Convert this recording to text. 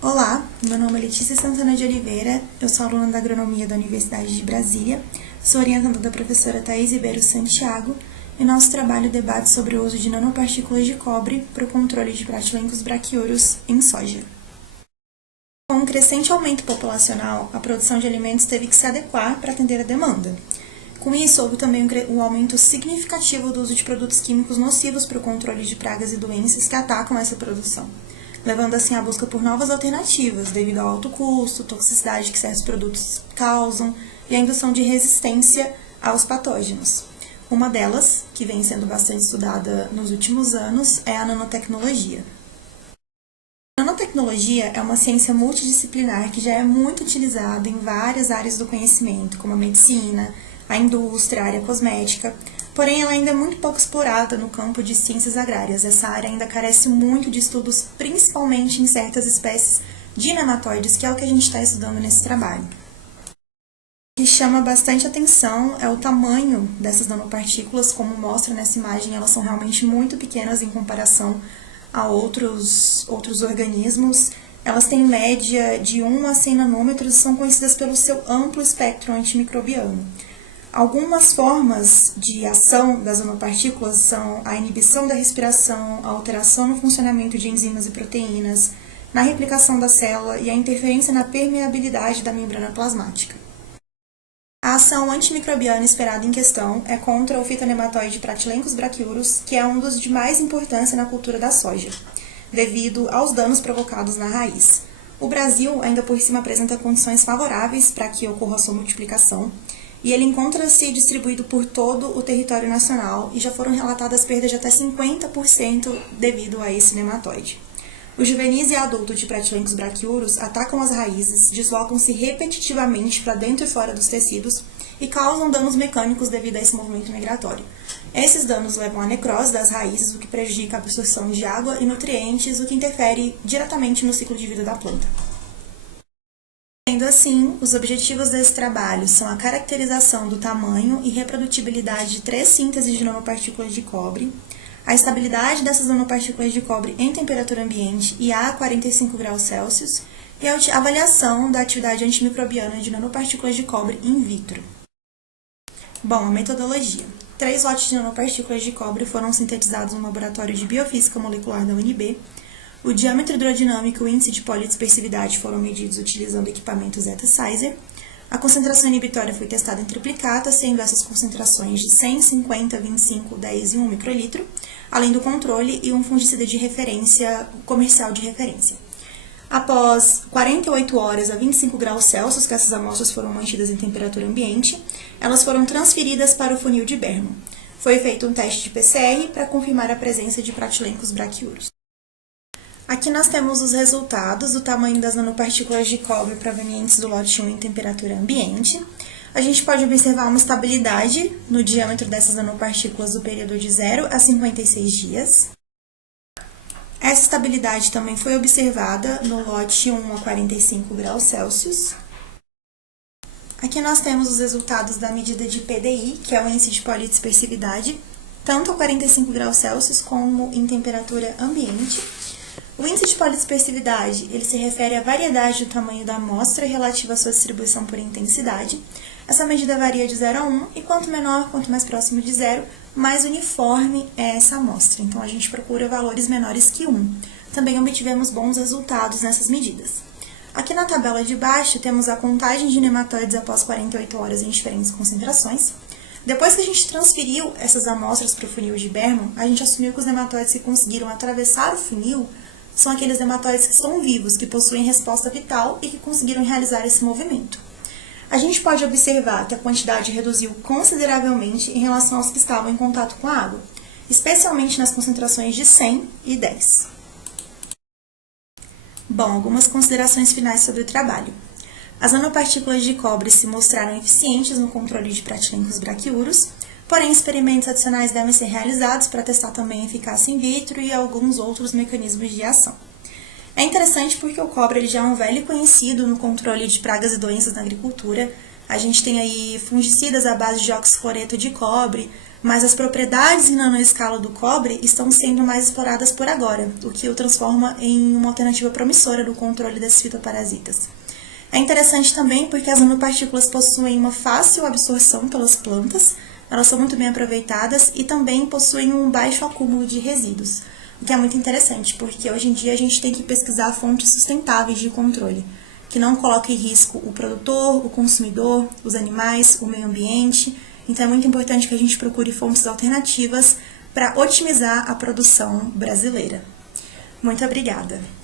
Olá, meu nome é Letícia Santana de Oliveira, eu sou aluna da Agronomia da Universidade de Brasília, sou orientanda da professora Thaís Ribeiro Santiago e nosso trabalho debate sobre o uso de nanopartículas de cobre para o controle de Pratylenchus brachyurus em soja. Com um crescente aumento populacional, a produção de alimentos teve que se adequar para atender a demanda. Com isso, houve também um aumento significativo do uso de produtos químicos nocivos para o controle de pragas e doenças que atacam essa produção, levando assim à busca por novas alternativas, devido ao alto custo, toxicidade que certos produtos causam e a indução de resistência aos patógenos. Uma delas, que vem sendo bastante estudada nos últimos anos, é a nanotecnologia. A nanotecnologia é uma ciência multidisciplinar que já é muito utilizada em várias áreas do conhecimento, como a medicina, a indústria, a área cosmética, porém ela ainda é muito pouco explorada no campo de ciências agrárias. Essa área ainda carece muito de estudos, principalmente em certas espécies de nematóides, que é o que a gente está estudando nesse trabalho. O que chama bastante atenção é o tamanho dessas nanopartículas, como mostra nessa imagem, elas são realmente muito pequenas em comparação a outros organismos. Elas têm média de 1 a 100 nanômetros e são conhecidas pelo seu amplo espectro antimicrobiano. Algumas formas de ação das nanopartículas são a inibição da respiração, a alteração no funcionamento de enzimas e proteínas, na replicação da célula e a interferência na permeabilidade da membrana plasmática. A ação antimicrobiana esperada em questão é contra o fitonematóide Pratylenchus brachyurus, que é um dos de mais importância na cultura da soja, devido aos danos provocados na raiz. O Brasil ainda por cima apresenta condições favoráveis para que ocorra a sua multiplicação, e ele encontra-se distribuído por todo o território nacional e já foram relatadas perdas de até 50% devido a esse nematóide. Os juvenis e adultos de Pratylenchus brachyurus atacam as raízes, deslocam-se repetitivamente para dentro e fora dos tecidos e causam danos mecânicos devido a esse movimento migratório. Esses danos levam à necrose das raízes, o que prejudica a absorção de água e nutrientes, o que interfere diretamente no ciclo de vida da planta. Sendo assim, os objetivos desse trabalho são a caracterização do tamanho e reprodutibilidade de 3 sínteses de nanopartículas de cobre, a estabilidade dessas nanopartículas de cobre em temperatura ambiente e a 45 graus Celsius, e a avaliação da atividade antimicrobiana de nanopartículas de cobre in vitro. Bom, a metodologia. 3 lotes de nanopartículas de cobre foram sintetizados no Laboratório de Biofísica Molecular da UNB. O diâmetro hidrodinâmico e o índice de polidispersividade foram medidos utilizando o equipamento Zeta Sizer. A concentração inibitória foi testada em triplicata, sendo essas concentrações de 100, 50, 25, 10 e 1 microlitro, além do controle e um fungicida de referência, comercial de referência. Após 48 horas a 25 graus Celsius, que essas amostras foram mantidas em temperatura ambiente, elas foram transferidas para o funil de Berman. Foi feito um teste de PCR para confirmar a presença de Pratylenchus brachyurus. Aqui nós temos os resultados do tamanho das nanopartículas de cobre provenientes do lote 1 em temperatura ambiente. A gente pode observar uma estabilidade no diâmetro dessas nanopartículas do período de 0 a 56 dias. Essa estabilidade também foi observada no lote 1 a 45 graus Celsius. Aqui nós temos os resultados da medida de PDI, que é o índice de polidispersividade, tanto a 45 graus Celsius como em temperatura ambiente. O índice de polidispersividade, ele se refere à variedade do tamanho da amostra relativa à sua distribuição por intensidade. Essa medida varia de 0 a 1, e quanto menor, quanto mais próximo de 0, mais uniforme é essa amostra. Então, a gente procura valores menores que 1. Também obtivemos bons resultados nessas medidas. Aqui na tabela de baixo, temos a contagem de nematóides após 48 horas em diferentes concentrações. Depois que a gente transferiu essas amostras para o funil de Berman, a gente assumiu que os nematóides que conseguiram atravessar o funil são aqueles nematóides que estão vivos, que possuem resposta vital e que conseguiram realizar esse movimento. A gente pode observar que a quantidade reduziu consideravelmente em relação aos que estavam em contato com a água, especialmente nas concentrações de 100 e 10. Bom, algumas considerações finais sobre o trabalho. As nanopartículas de cobre se mostraram eficientes no controle de Pratylenchus brachyurus, porém experimentos adicionais devem ser realizados para testar também a eficácia in vitro e alguns outros mecanismos de ação. É interessante porque o cobre ele já é um velho conhecido no controle de pragas e doenças na agricultura. A gente tem aí fungicidas à base de oxicloreto de cobre, mas as propriedades em nanoescala do cobre estão sendo mais exploradas por agora, o que o transforma em uma alternativa promissora no controle desses fitoparasitas. É interessante também porque as nanopartículas possuem uma fácil absorção pelas plantas, elas são muito bem aproveitadas e também possuem um baixo acúmulo de resíduos, o que é muito interessante, porque hoje em dia a gente tem que pesquisar fontes sustentáveis de controle, que não coloquem em risco o produtor, o consumidor, os animais, o meio ambiente. Então é muito importante que a gente procure fontes alternativas para otimizar a produção brasileira. Muito obrigada!